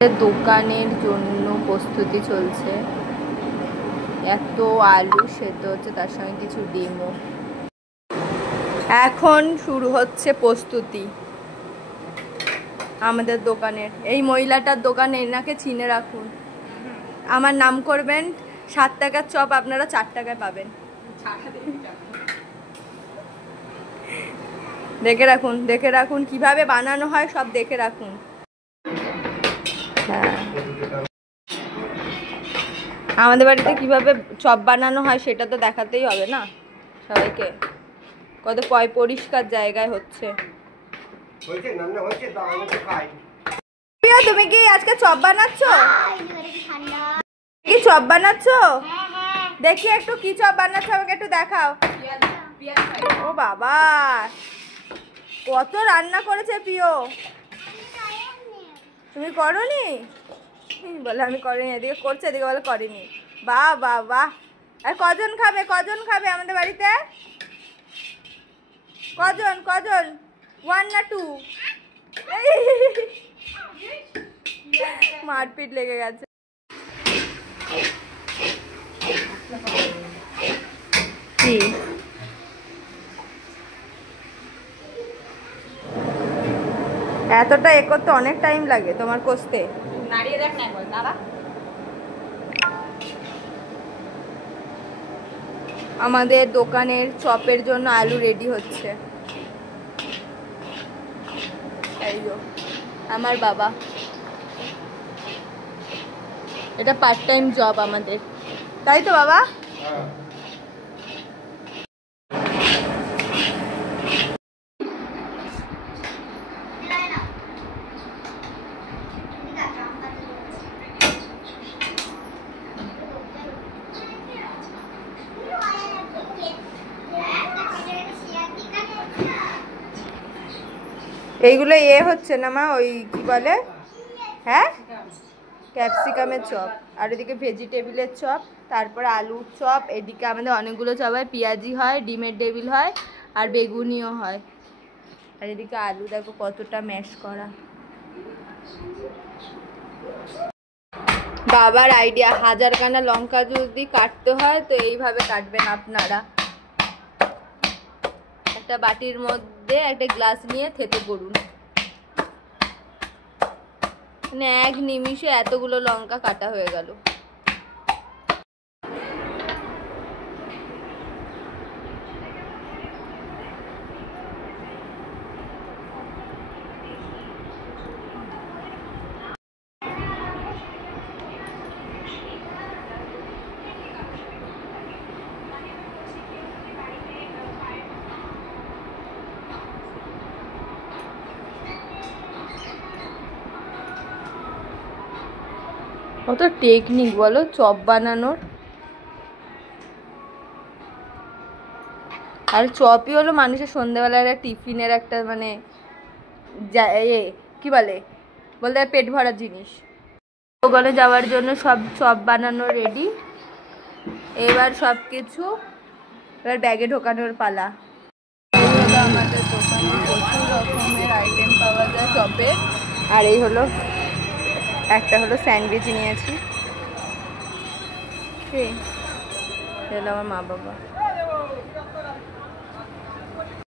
দোকানের জন্য প্রস্তুতি চলছে। এত আলু সেদ্ধ হচ্ছে, তার সঙ্গে কিছু ডিমও। এখন শুরু হচ্ছে প্রস্তুতি আমাদের দোকানের। এই মহিলাটার দোকানে, এনাকে চিনে রাখুন। আমার নাম করবেন, 7 টাকার চপ আপনারা 4 টাকায় পাবেন। দেখে রাখুন কিভাবে বানানো হয়, সব দেখে রাখুন। হ্যাঁ, আমাদের বাড়িতে কিভাবে চপ বানানো হয় সেটা তো দেখাতেই হবে না সবাইকে। কত পরিষ্কার জায়গায় হচ্ছে। তুমি কি আজকে চপ বানাচ্ছ? কি চপ বানাচ্ছ? দেখি একটু কি চপ বানাচ্ছ, আমাকে একটু দেখাও। ও বাবা, কত রান্না করেছে প্রিয়। তুমি করোনি? বলে আমি করিনি, এদিকে করছে, এদিকে বলে করিনি। বাহ বাহ বাহ। আর কজন খাবে আমাদের বাড়িতে? কজন 1 না 2? মারপিট লেগে গেছে। কি এতটা করতে অনেক টাইম লাগে তোমার কষতে? নাড়িয়ে দেখ না একবার দাদা। আমাদের দোকানের চপের জন্য আলু রেডি হচ্ছে। এই যো আমার বাবা, এটা পার্ট টাইম জব আমাদের, তাই তো বাবা? এইগুলো হচ্ছে না মা, ওই কি বলে, হ্যাঁ ক্যাপসিকামের চপ, আর এদিকে ভেজিটেবিলের চপ, তারপরে আলুর চপ, এদিকে আমাদের অনেকগুলো চপ হয়, পেঁয়াজি হয়, ডিমের টেবিল হয়, আর বেগুনিও হয়। আর এদিকে আলু দেখো কতটা ম্যাশ করা। বাবার আইডিয়া, 1000 খানা লঙ্কা যদি কাটতে হয় তো এইভাবে কাটবেন আপনারা। একটা বাটির মধ্যে একটা গ্লাস নিয়ে থেতে করুন, মানে 1 নিমিষে এতগুলো লঙ্কা কাটা হয়ে গেল। কত টেকনিক বলো চপ বানানোর। আর চপই হলো মানুষের সন্ধ্যেবেলার টিফিনের একটা মানে কি বলতে পেট ভরার জিনিস। দোকানে যাওয়ার জন্য সব চপ বানানো রেডি। এবার সব কিছু এবার ব্যাগে ঢোকানোর পালা। এই হলো আমাদের দোকানে প্রচুর রকমের আইটেম পাওয়া যায় চপের। আর এই হলো একটা হলো স্যান্ডউইচ নিয়েছি। আমার মা বাবা।